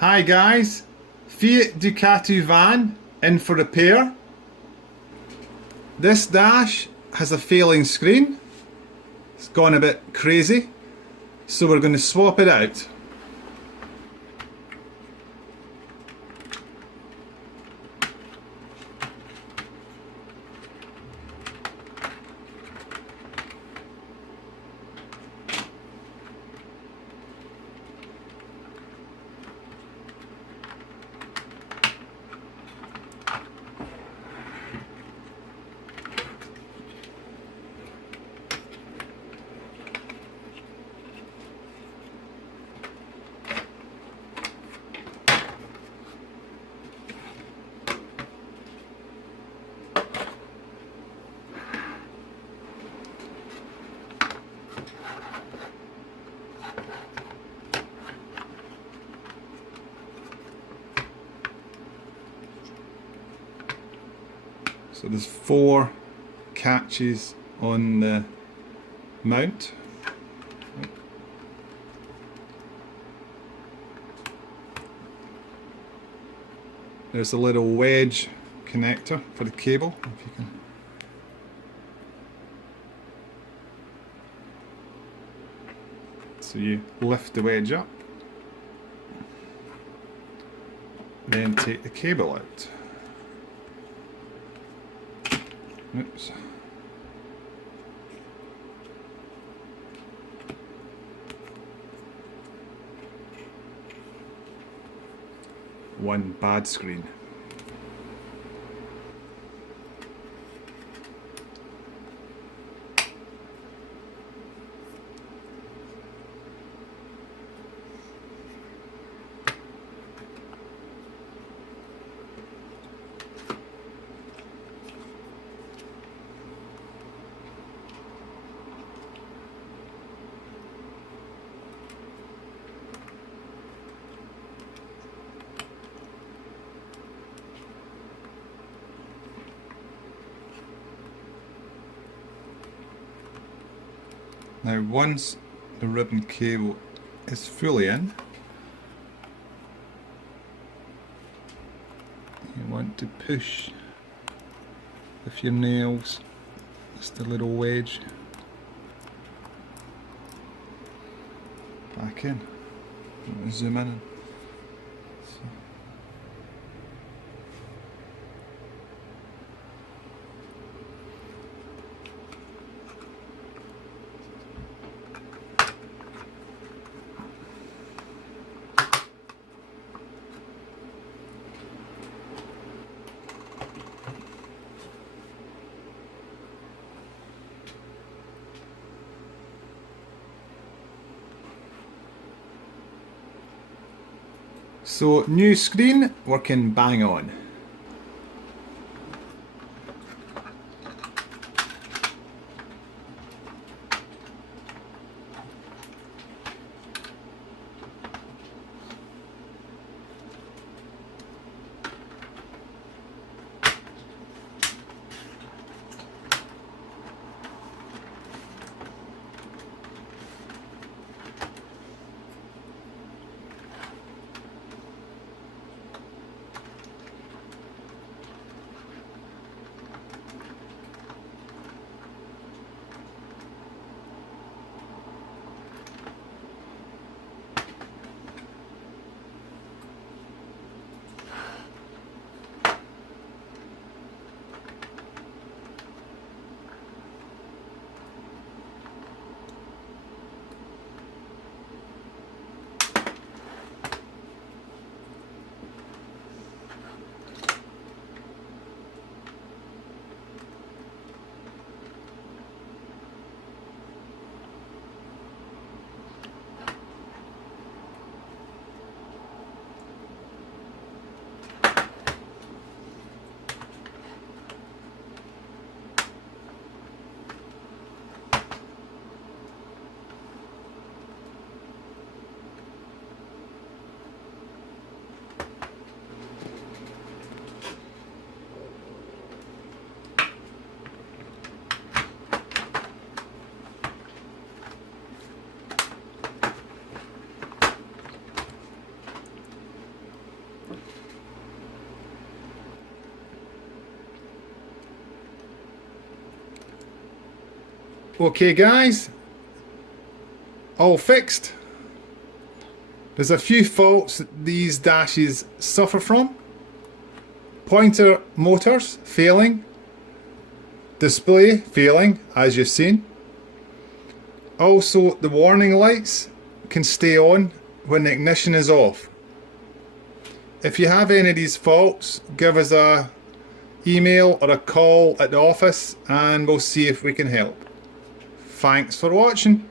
Hi guys, Fiat Ducato van in for repair. This dash has a failing screen. It's gone a bit crazy, so we're going to swap it out. So there's 4 catches on the mount. There's a little wedge connector for the cable, if you can. So you lift the wedge up, then take the cable out. Oops. One bad screen. Now once the ribbon cable is fully in, you want to push with your nails just a little wedge back in. Zoom in. So new screen working bang on. Okay guys, all fixed. There's a few faults that these dashes suffer from. Pointer motors failing, display failing as you've seen. Also the warning lights can stay on when the ignition is off. If you have any of these faults, give us a email or a call at the office and we'll see if we can help. Thanks for watching.